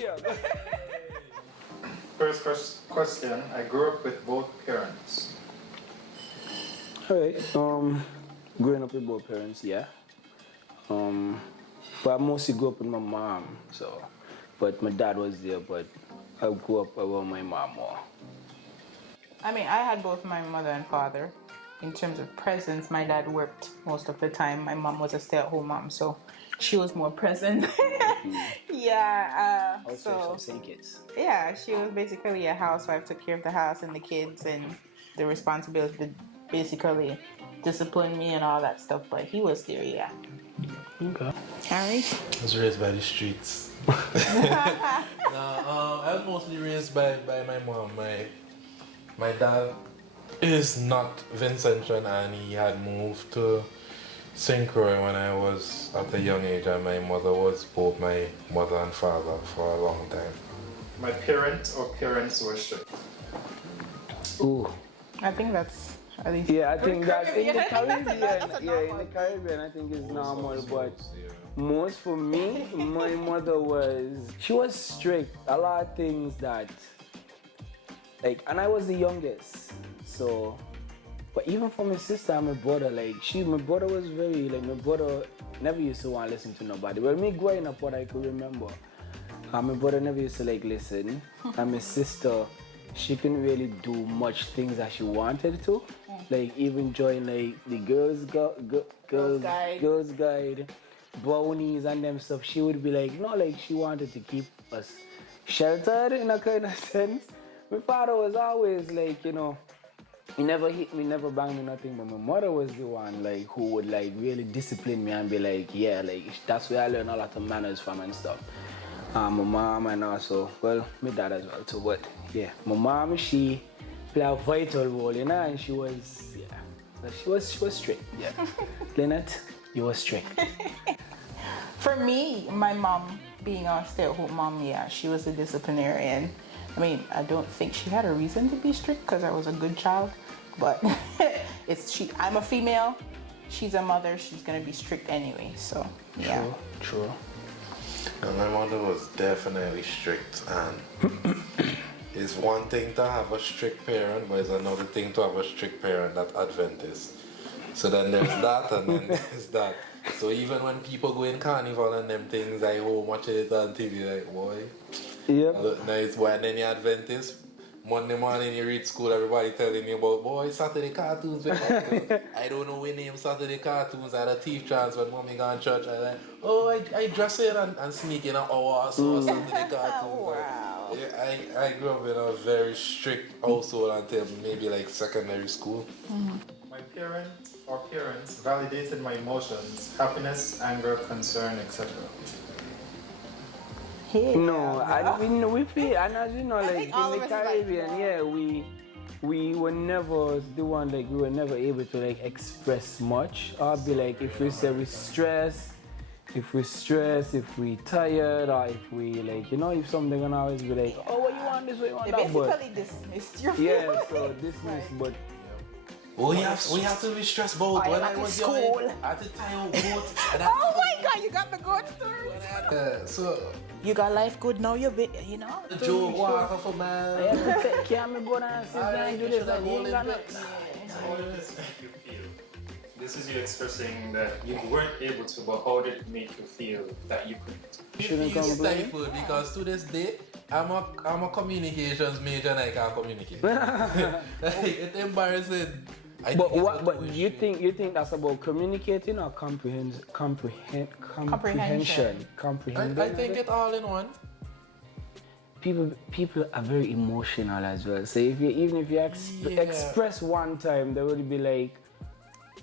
there. First question. I grew up with both parents. Alright, growing up with both parents, yeah. But I mostly grew up with my mom, so, but my dad was there, but I grew up around my mom more. I mean, I had both my mother and father. In terms of presence, my dad worked most of the time. My mom was a stay-at-home mom, so she was more present. Yeah. So same kids. yeah, she was basically a housewife, took care of the house and the kids and the responsibility to basically discipline me and all that stuff. But he was there, yeah. Okay. Harry? I was raised by the streets. I was mostly raised by my mom. My dad is not Vincent and Ari. He had moved to St. Croix when I was at a young age, and my mother was both my mother and father for a long time. My parents were strict. Ooh. I think that's at least. Yeah, I think that in the Yeah, Caribbean, that's a yeah, in normal the Caribbean, I think it's normal. But most for me, my mother she was strict. A lot of things that, like, and I was the youngest, so. But even for my sister and my brother, like, my brother was very, like, my brother never used to want to listen to nobody. Well, me growing up, what I could remember, my brother never used to, like, listen. And my sister, she couldn't really do much things that she wanted to. Like, even join, like, the girls guide, brownies and them stuff. She would be like, no, like, she wanted to keep us sheltered in a kind of sense. My father was always, like, you know, he never hit me, never banged me, nothing. But my mother was the one, like, who would, like, really discipline me and be like, yeah, like, that's where I learned a lot of manners from and stuff. My mom and also, well, my dad as well too. But yeah, my mom, she played a vital role, you know, and she was, yeah, so she was strict. Yeah, Lynette, you were strict. For me, my mom being a stay-at-home mom, yeah, she was a disciplinarian. I mean, I don't think she had a reason to be strict because I was a good child, but I'm a female, she's a mother, she's gonna be strict anyway, so yeah. True. And my mother was definitely strict, and it's one thing to have a strict parent, but it's another thing to have a strict parent that's Adventist. So then there's that, and then there's that. So even when people go in carnival and them things, I watch it on TV, like, boy. Yeah. Look nice, boy. And then you Adventist, Monday morning you read school, everybody telling you about, boy, Saturday cartoons. I don't know when name Saturday cartoons. I had a teeth chance when mommy gone church. I like, oh, I dress in and sneak in an hour or so Saturday cartoons. Wow. Yeah, I grew up in a very strict household until maybe like secondary school. My parents validated my emotions, happiness, anger, concern, etc. No, we feel, and as you know, like think all in of the us is like, Caribbean, yeah, we were never the one, like, we were never able to, like, express much. Or be like, if we say we stress, if we tired, or if we, like, you know, if something gonna always be like, oh, what you want this, what you want They that, but basically dismissed your yeah, feelings. so dismiss, but We have to be stressed about when I was young. I had to tie out goat. Oh my God, you got the good story. So You got life good now, you know. the joke walk off a I man. have to take care of my brother and sister and do this and you ain't got nothing. How did this make you feel? This is you expressing that you weren't able to, but how did it make you feel that you couldn't? Shouldn't Feel complain. stifled because to this day I'm a communications major and I can't communicate. It's embarrassing. But you think that's about communicating or comprehension? I think it all in one. People are very emotional as well. So even if you express one time, they will be like,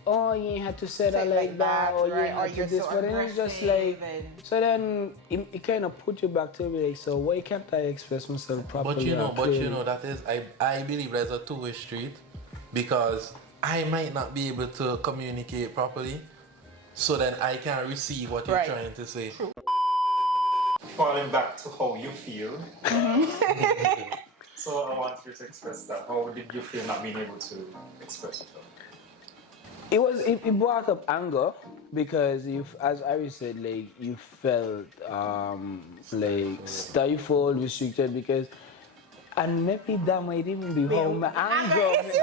oh, you had to say that like that, or right, you had or to you're this, so but then it's just aggressive like, and- so then it kind of put you back to be like, so why can't I express myself properly? But you know, that is, I believe there's a two-way street, because I might not be able to communicate properly, so then I can receive what you're trying to say. True. Falling back to how you feel. So I want you to express that. How did you feel not being able to express yourself? It brought up anger, because you, as Ari said, like you felt like stifled, restricted because, and maybe that might even be how my anger issues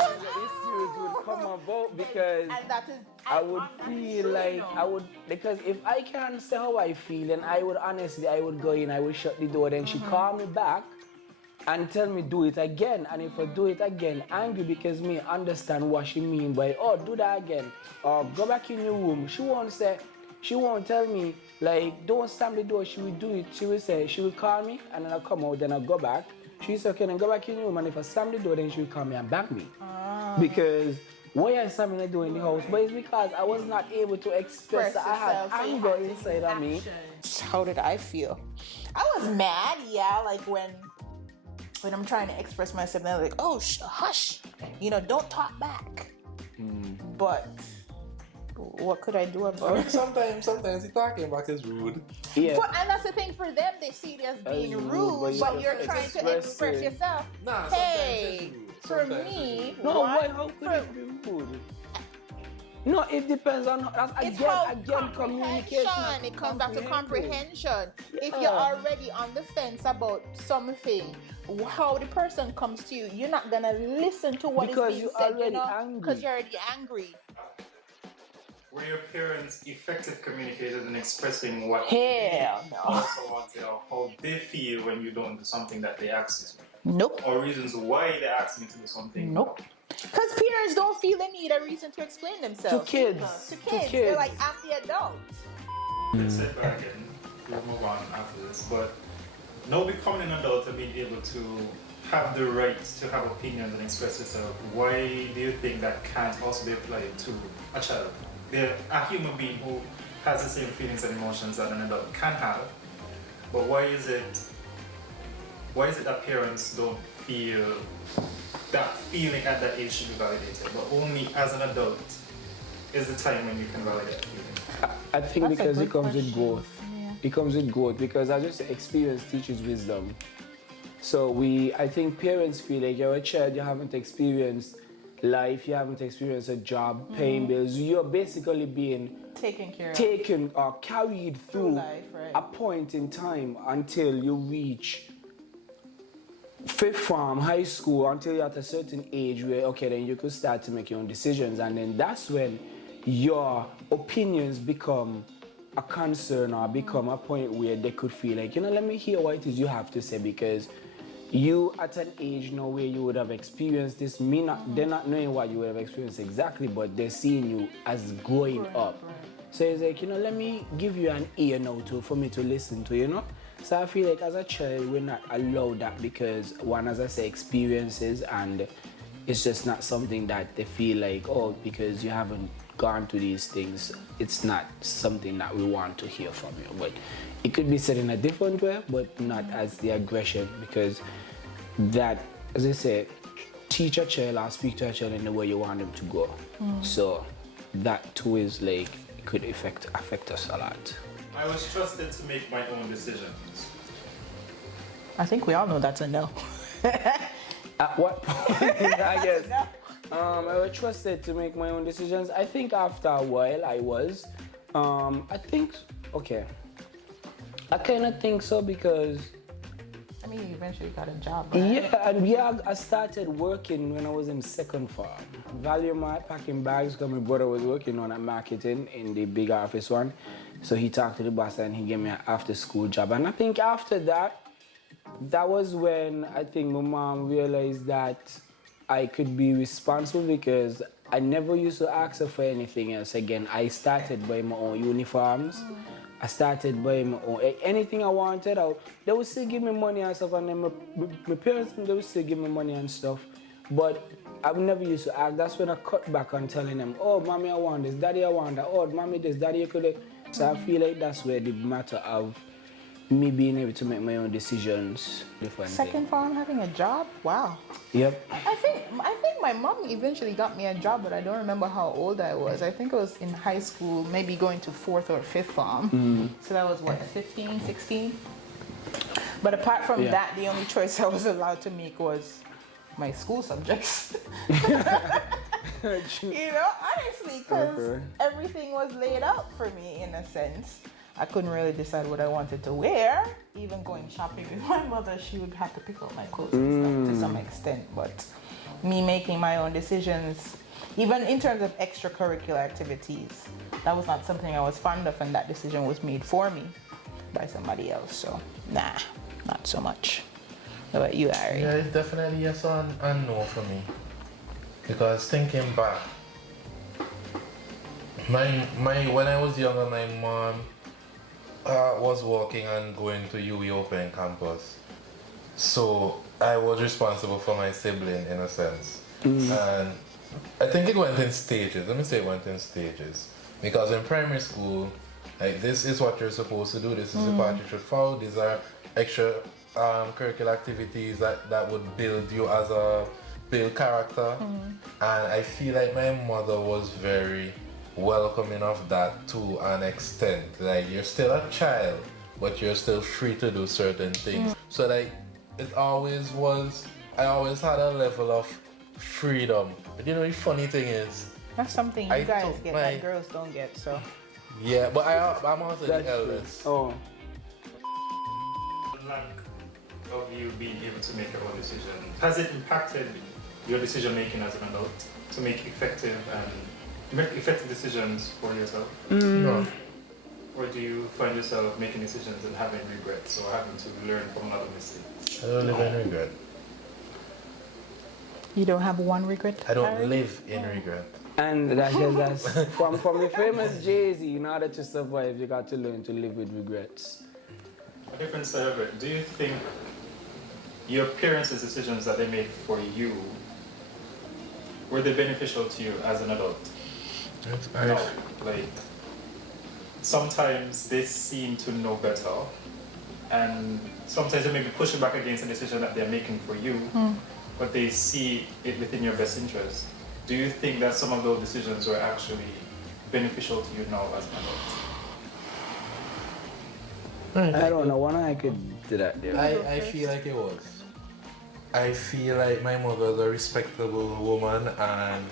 would come about because And that is, I would feel like I would, because if I can't say how I feel, then I would honestly, I would go in, I would shut the door, then she call me back and tell me do it again. And if I do it again, angry because me understand what she mean by, oh, do that again, or go back in your room. She won't say, she won't tell me like, don't slam the door. She will do it. She will say, she will call me and then I'll come out, then I'll go back. She said, okay, then go back in your room, and if I slam the door, then she will come me and bang me. Because why I slamming the door in the house? But it's because I was not able to express that I had anger inside of me. How did I feel? I was mad, yeah, like when I'm trying to express myself, they're like, oh, hush, don't talk back. But what could I do about it? Sometimes he talking back is rude. Yeah. And that's the thing for them, they see it as being rude, but you're trying to express yourself. Nah, Hey, for sometimes me, No, why? How could it be rude? No, it depends on again communication. It comes back to comprehension. If you're already on the fence about something, how the person comes to you, you're not gonna listen to what Because is being you're said, already angry. because you're already angry. Were your parents effective communicators in expressing what Hell they no. also want to, or how they feel when you don't do something that they ask you to? Nope. Or reasons why they ask you to do something? Nope. Because parents don't feel they need a reason to explain themselves. To kids. To kids. They're like, I'm the adult. Let's sit back and we'll move on after this. But now becoming an adult and being able to have the right to have opinions and express yourself, why do you think that can't also be applied to a child? They're a human being who has the same feelings and emotions that an adult can have, but why is it that parents don't feel that feeling at that age should be validated, but only as an adult is the time when you can validate that feeling? I think That's a because good it comes question. with growth. Yeah. It comes with growth because as I just experience teaches wisdom. So I think parents feel like you're a child, you haven't experienced life, you haven't experienced a job, paying bills. You're basically being taken or carried through life, right. a point in time until you reach fifth form, high school, until you're at a certain age where, okay, then you could start to make your own decisions. And then that's when your opinions become a concern or become a point where they could feel like, let me hear what it is you have to say, because you at an age now where you would have experienced this, they're not knowing what you would have experienced exactly, but they're seeing you as growing up. So it's like, let me give you an ear now for me to listen to, So I feel like as a child, we're not allowed that because one, as I say, experiences, and it's just not something that they feel like, oh, because you haven't gone to these things, it's not something that we want to hear from you. But it could be said in a different way, but not as the aggression, because that, as I say, teach a child or speak to a child in the way you want them to go. So that too is like, could affect us a lot. I was trusted to make my own decisions. I think we all know that's a no. At what point, I guess, I was trusted to make my own decisions. I think after a while I was. I kind of think so because... I mean, you eventually got a job, right? Yeah, and I started working when I was in second form. Value Mart, packing bags, because my brother was working on a marketing in the big office one. So he talked to the boss and he gave me an after school job. And I think after that was when I think my mom realized that I could be responsible, because I never used to ask her for anything else again. I started buying my own uniforms. I started buying my own, anything I wanted, they would still give me money and stuff, and then my parents, they would still give me money and stuff. But I never used to ask. That's when I cut back on telling them, oh, mommy, I want this, daddy, I want that, oh, mommy, this, daddy, you could. So I feel like that's where the matter of me being able to make my own decisions. Second form, having a job? Wow. Yep. I think my mom eventually got me a job, but I don't remember how old I was. I think I was in high school, maybe going to fourth or fifth form. So that was what, 15, 16? But apart from that, the only choice I was allowed to make was my school subjects. You know, honestly, because everything was laid out for me in a sense. I couldn't really decide what I wanted to wear. Even going shopping with my mother, she would have to pick out my clothes and stuff to some extent. But me making my own decisions, even in terms of extracurricular activities, that was not something I was fond of, and that decision was made for me by somebody else. So, nah, not so much. What about you, Ari? Yeah, it's definitely yes and no for me. Because thinking back, when I was younger, my mom was working and going to UE Open Campus. So I was responsible for my sibling in a sense. And I think it went in stages. Let me say it went in stages. Because in primary school, like, this is what you're supposed to do. This is the path you should follow. These are extra curricular activities that would build you as build character. And I feel like my mother was very welcoming of that to an extent. Like, you're still a child, but you're still free to do certain things. So like, it always was, I always had a level of freedom. But you know, the funny thing is, that's something you guys get that girls don't get, so. Yeah, but I'm also the eldest. Oh. Lack of you being able to make your own decision, has it impacted your decision making as an adult to make effective decisions for yourself? No. Or do you find yourself making decisions and having regrets or having to learn from another mistake? I don't live in regret. You don't have one regret? I don't live in regret. And that's from the famous Jay-Z, in order to survive, you got to learn to live with regrets. A different side of it, do you think your parents' decisions that they made for you, were they beneficial to you as an adult? No, like, sometimes they seem to know better, and sometimes they may be pushing back against a decision that they're making for you, but they see it within your best interest. Do you think that some of those decisions were actually beneficial to you now as an adult? I don't know, one I could do that there. I feel like it was. I feel like my mother is a respectable woman, and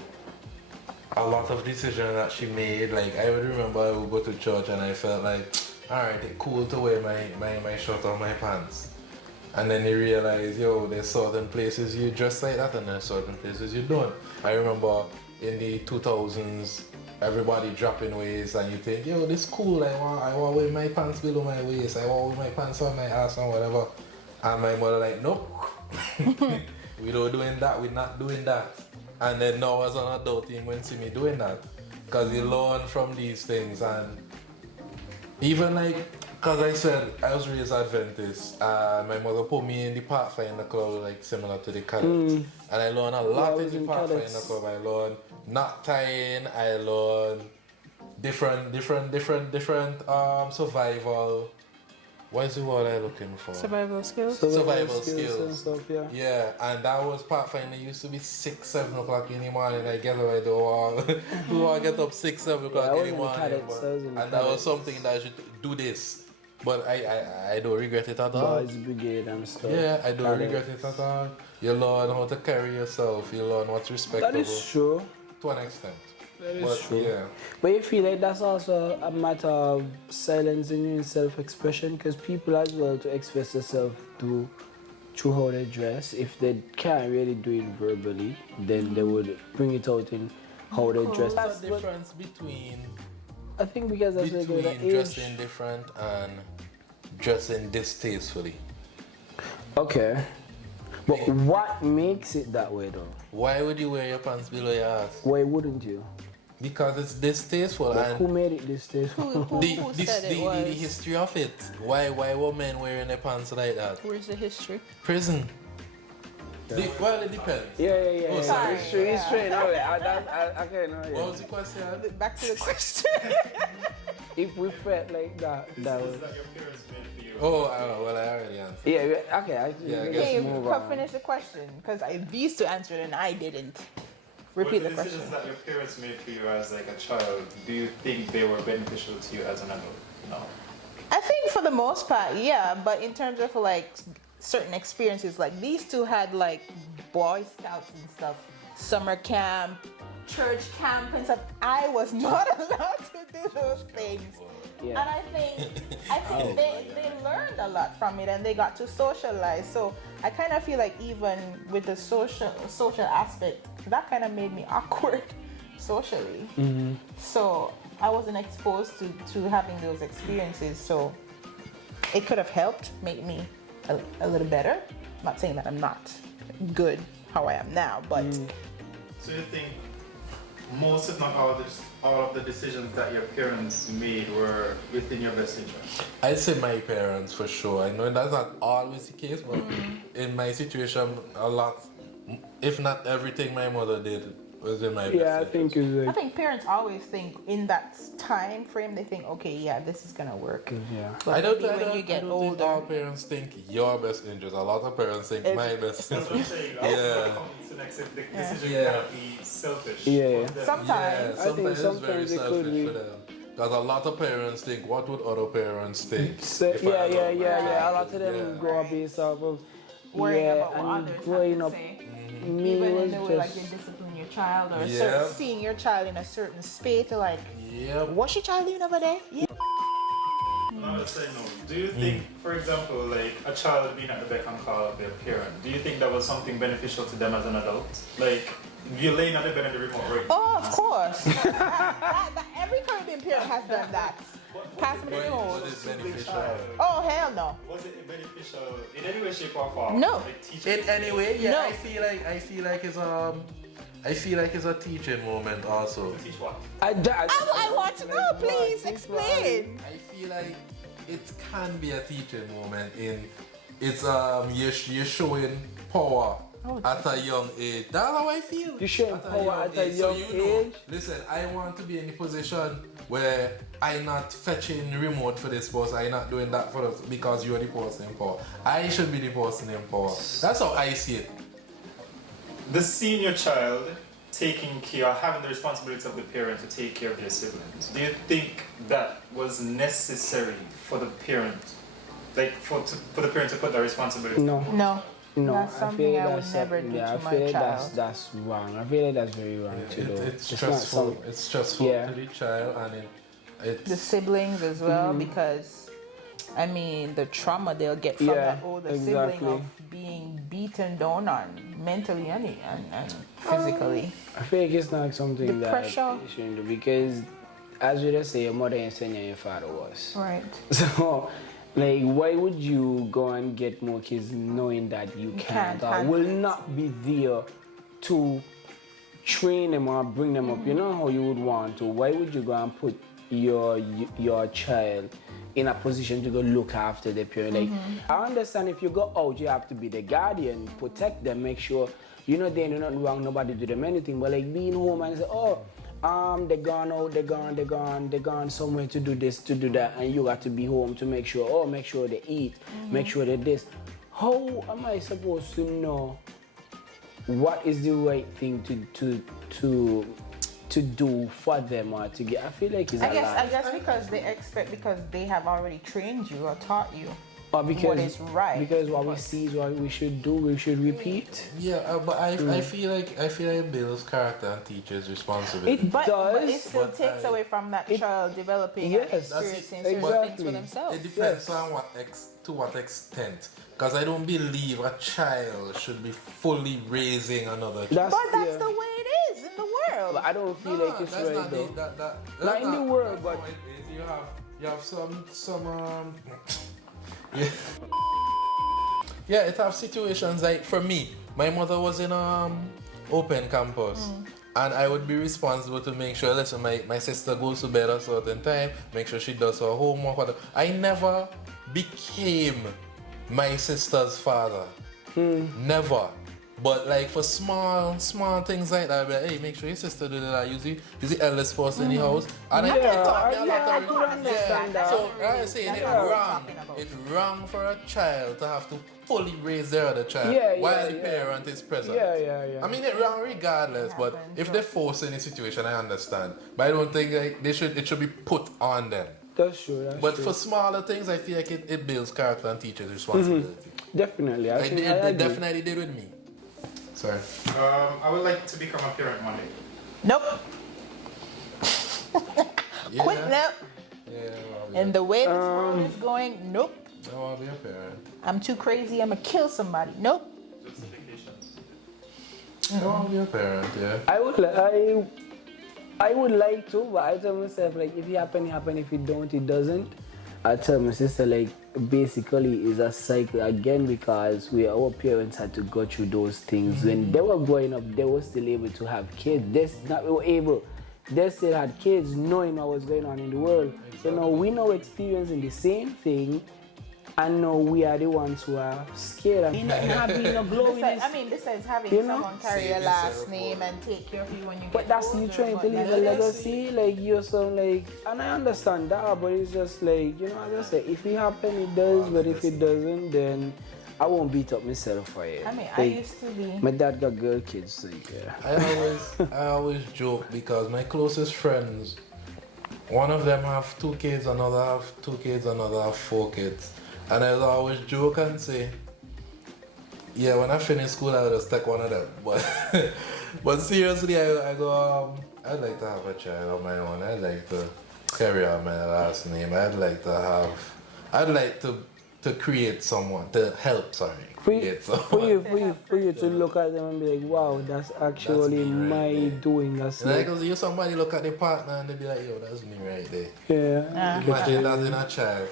a lot of decisions that she made, like, I would remember I would go to church and I felt like, alright, it's cool to wear my shirt or my pants. And then you realize, yo, there's certain places you dress like that and there's certain places you don't. I remember in the 2000s, everybody dropping waist and you think, yo, this cool, I want to wear my pants below my waist, I want to wear my pants on my ass and whatever. And my mother like, nope, we don't doing that, we're not doing that. And then now as an adult, you won't see me doing that. Because you learn from these things. And even like, because I said I was raised Adventist, and my mother put me in the Pathfinder Club, like similar to the cadets. And I learned a lot in the Pathfinder Club. I learned knot tying, I learned different survival. What is the word I'm looking for? Survival skills? Survival skills and stuff, yeah. Yeah, and that was Pathfinder. It used to be 6, 7 o'clock in the morning. I get up at the wall. We want to get up 6, 7 o'clock in the morning. And that was something that I should do this. But I don't regret it at all. Boys Brigade and stuff. Yeah, I don't regret it at all. You learn how to carry yourself. You learn what's respectable. That is true. To an extent. That is true. Yeah. But you feel like that's also a matter of silencing your self-expression, because people as well to express themselves through how they dress. If they can't really do it verbally, then they would bring it out in how they dress. What's the difference between I think because that's between like age. dressing different and dressing distastefully? Okay. But what makes it that way though? Why would you wear your pants below your ass? Why wouldn't you? Because it's distasteful. But And who made it distasteful? Who said it was? the history of it. Why were men wearing their pants like that? Where's the history? Prison. Well, it depends. Yeah. Oh, sorry. It's true. No, okay, no, yeah. What was the question? Back to the question. If we felt like that was... That your parents made for you. Oh, well, I already answered. Yeah, okay. Yeah, I let's guess Can move you on. finish the question? Because these two answered and I didn't. What Repeat the the question. decisions that your parents made for you as like a child, do you think they were beneficial to you as an adult? No. I think for the most part, yeah. But in terms of like certain experiences, like these two had like Boy Scouts and stuff, summer camp, church camp and stuff. I was not allowed to do those things. Yeah. And I think they learned a lot from it and they got to socialize. So I kind of feel like even with the social aspect, that kind of made me awkward socially. So I wasn't exposed to having those experiences. So it could have helped make me a little better. I'm not saying that I'm not good how I am now, but So you think most, if not all of the decisions that your parents made were within your best interest? I'd say my parents for sure. I know that's not always the case, but in my situation, a lot, if not everything my mother did was in my best Yeah, I interest. think it's I like, think parents always think in that time frame, they think, okay, yeah, this is gonna work. yeah. But I don't maybe think when you get think older, all parents think your best interest. A lot of parents think my best That's what I'm interest. saying. Yeah. To the decision Yeah. cannot be selfish. Yeah. for them. sometimes. I think Sometimes it's very sometimes it could selfish be. for them. Because a lot of parents think, what would other parents think? So, if I yeah. allow my A lot of children? them Yeah. grow up based off of Worrying yeah, about what and others growing have up. to say. Me Even was in the way like just you discipline your child or Yeah. seeing your child in a certain space, you're like, Yep. what's your child doing over there? Yeah. Another side note, do you think, for example, like a child being at the beck and call of their parent, do you think that was something beneficial to them as an adult? Like, you're laying on the bed and the remote right? Oh, of course. Every Caribbean parent has done that. Pass me the But remote. it's beneficial. Oh, hell no. Was it beneficial in any way, shape, or form? No. Like teaching In any way, yeah. No. I feel like it's a teaching moment also. to teach what? I want to know, please explain. I feel like it can be a teaching moment in it's you're showing power at a young age. That's how I feel. You're showing At a power young at a age. So young you know, age? listen, I want to be in a position where I'm not fetching remote for this boss. I'm not doing that for us because you're the person in power. I should be the person in power. That's how I see it. The senior child taking care, having the responsibility of the parent to take care of their siblings. Do you think that was necessary for the parent? Like for the parent to put that responsibility? No. No. That's I something feel I would that's never do yeah, to I my feel like child. that's wrong. I feel like that's very wrong to do. It's not stressful. some- It's stressful Yeah. to the child, and it's The siblings as well, because I mean the trauma they'll get from Yeah, that older exactly. sibling of being beaten down on mentally and physically. I feel like it's not something The that pressure. you shouldn't do because, as we just say, your mother ain't saying your father was. Right. So, like, why would you go and get more kids knowing that you can't can't or handle will it. not be there to train them or bring them up? You know how you would want to. Why would you go and put your child in a position to go look after the parent? Like, I understand if you go out, you have to be the guardian, protect them, make sure you know they do nothing wrong, nobody do them anything. But like being home and say, oh, they're gone out, they're gone somewhere to do this, to do that, and you got to be home to make sure they eat, make sure they this. How am I supposed to know what is the right thing to do for them or to get? I feel like it's a I lot. guess because they expect, because they have already trained you or taught you Or because what is right. Because what we see is what we should do. We should repeat. yeah. But I feel like it builds character and teaches responsibility. But does, it still but takes away from that child developing Yes, and that's experiencing it. certain things Exactly. for themselves. It depends on to what extent. Because I don't believe a child should be fully raising another child. That's, But that's yeah. the way it is in the world. But I don't feel like it's that's right not though. that's Not in the world, that's but- not how it is. You have some yeah. Yeah, it have situations like for me, my mother was in open campus. And I would be responsible to make sure, listen, my sister goes to bed at a certain time, make sure she does her homework. Whatever. I never became my sister's father. Never. But like for small things like that, I'd be like, hey, make sure your sister do that. You're the eldest person in the house. And it taught me a lot I of could understand that. So I'm saying That's it's what we're wrong. talking about. It's wrong for a child to have to fully raise their other child Yeah, while the yeah. parent is present. Yeah. I mean, it's wrong regardless, but happens, if but- they're forced in a situation, I understand. But I don't think like, it should be put on them. That's true. That's But true. for smaller things, I feel like it builds character and teaches responsibility. Definitely, I think I It agree. definitely did with me. Sorry. I would like to become a parent one day. Nope. Yeah. Quick nope. Yeah, And the way this world is going, nope. I want to be a parent. I'm too crazy. I'm gonna kill somebody. Nope. Justifications. I want to be a parent, yeah. I would like to, but I tell myself like if it happen, it happen. If it don't, it doesn't. I tell my sister like basically it's a cycle again because our parents had to go through those things when they were growing up. They were still able to have kids. They still had kids knowing what was going on in the world. So now we now experiencing the same thing, and now we are the ones who are scared and not happy, no glowiness. This is having You know? someone carry your last name and take care of you when you But get that's older, you trying to but leave a legacy, like you're so like, and I understand that, but it's just like, you know, as I say, if it happen, it does, but if it doesn't, then I won't beat up myself for it. I Like, used to be. my dad got girl kids, so yeah. I always joke because my closest friends, one of them have 2 kids, another have 2 kids, another have 4 kids. And I always joke and say, yeah, when I finish school, I'll just take one of them. But seriously, I go, I'd like to have a child of my own. I'd like to carry on my last name. I'd like to create someone, to help, create someone. For you to look at them and be like, wow, that's actually me right my there. doing. That's Like, you somebody look at the partner and they be like, yo, that's me right there. yeah. Imagine that in a child.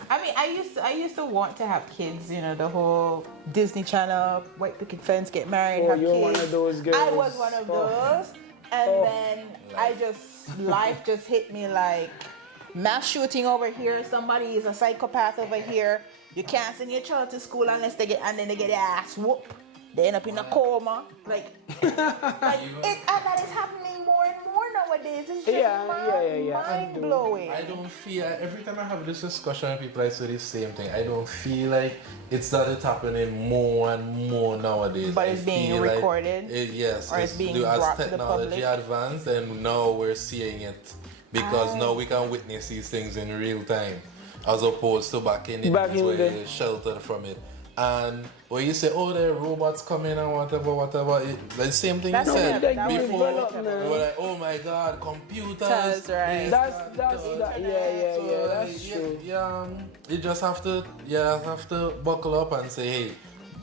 I used to want to have kids, you know, the whole Disney Channel, white picket fence, get married, have you're kids. one of those girls. I was one of those. And then life just hit me like mass shooting over here, somebody is a psychopath over here. You can't send your child to school unless they get their ass whooped. They end up in a coma. And that is happening more and more nowadays. It's just mind blowing. I don't feel, every time I have this discussion with people, I say the same thing. I don't feel like it's happening more and more nowadays. But it's being recorded? Yes. Or it's being brought to the public? Technology advanced and now we're seeing it. Because now we can witness these things in real time. As opposed to back in the days where you're sheltered from it. And when you say, oh, there are robots coming and whatever, the same thing you said before. We were like, oh my God, computers. Right. That's true. Yeah, you just have to buckle up and say, hey,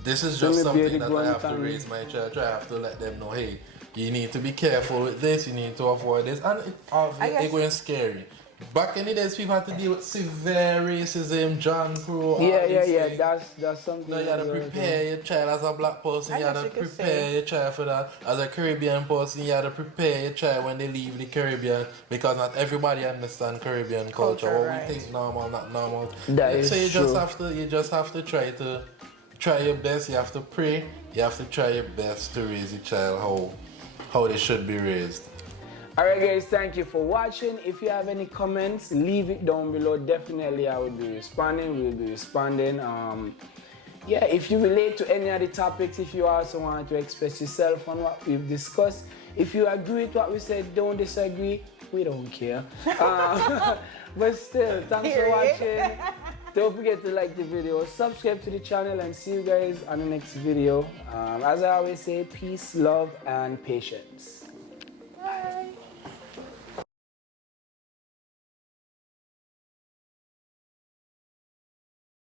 this is just something that I have to raise my child. I have to let them know, hey, you need to be careful with this, you need to avoid this. And it's going scary. Back in the days, people had to deal with severe racism, John Crow. That's something. No, you had to prepare your child as a black person. You had to prepare your child for that. As a Caribbean person, you had to prepare your child when they leave the Caribbean because not everybody understands Caribbean culture. What we think normal, not normal. So you just have to try your best. You have to pray. You have to try your best to raise your child how they should be raised. Alright guys, thank you for watching. If you have any comments, leave it down below. Definitely I will be responding. We'll be responding. If you relate to any of the topics, if you also want to express yourself on what we've discussed, if you agree with what we said, don't disagree, we don't care. But still, thanks for watching. Don't forget to like the video, subscribe to the channel, and see you guys on the next video. As I always say, peace, love, and patience.